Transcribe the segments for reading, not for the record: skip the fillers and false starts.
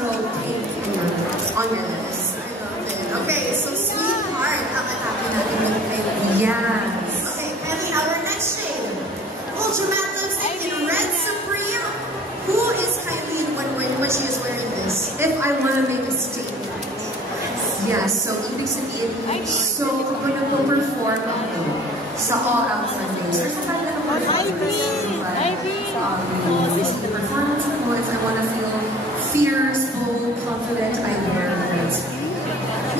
subtle pink in your lips, on your lips. I love it. Okay, so Sweetheart ang atake natin with pink. Yes. Okay, Penny, our next shade. Ultra Matte Lipstick in Red Supreme. Who is Kylie when she is wearing this? If I want to make a statement. Yes, so ibig sabihin, so kapag nagpo-perform ako sa all-out Sundays, or sa kahit ano ko, the performance of voice, I want to feel fierce, bold, confident, I wear Red Supreme.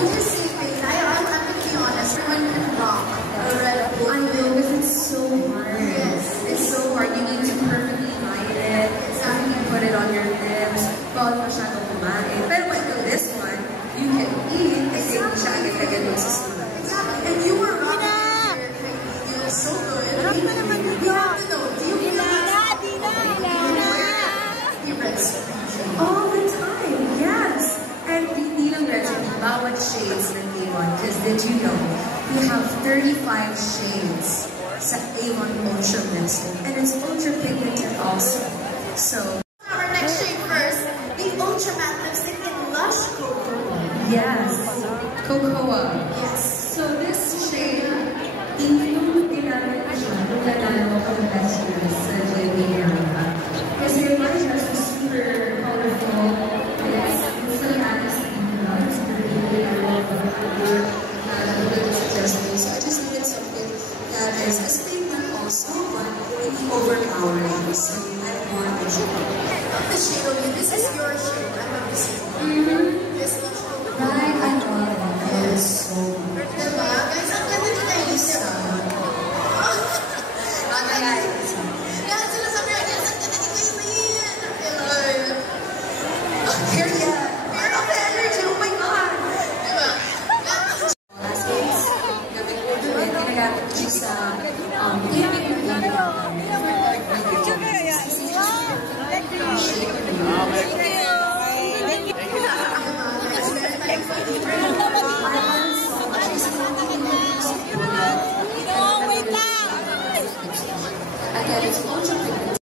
You just say things. I'm going to be honest. Everyone can rock a Red Bull. I know, because it's so hard. Yes. It's so hard. You need to perfectly hide it. Exactly. You put it on your lips. Bawal masyadong kumain. Pero when you do this one, you can eat. Kasi hindi siya agad-agad magsusunod. Exactly. And you were rocking your Kylie. You look so good. We have to know. Do you feel like you Red Supreme? All the time, yes. And hindi lang Red Supreme, bawat shades ng Avon. Because did you know, we have 35 shades sa Avon Ultra Lipstick. And it's ultra pigmented also. So, our next shade first, the Ultra Matte Lipstick in Lush Cocoa. yes, Cocoa. Yes. So this shade, yung ginamit ko siya, nung nanalo ko ng best dress sa JB Miranda. Kasi my dress was super colorful. It's so honest and it's pretty. I love the suggestion. So I just needed something that is a statement also, but it's overpowering. So I want to show The shade of you. This is your shade. I love this shade. This Lush Cocoa. right. I love it. It's so good. Diba? Guys, ang ganda ni Kylie. Ay,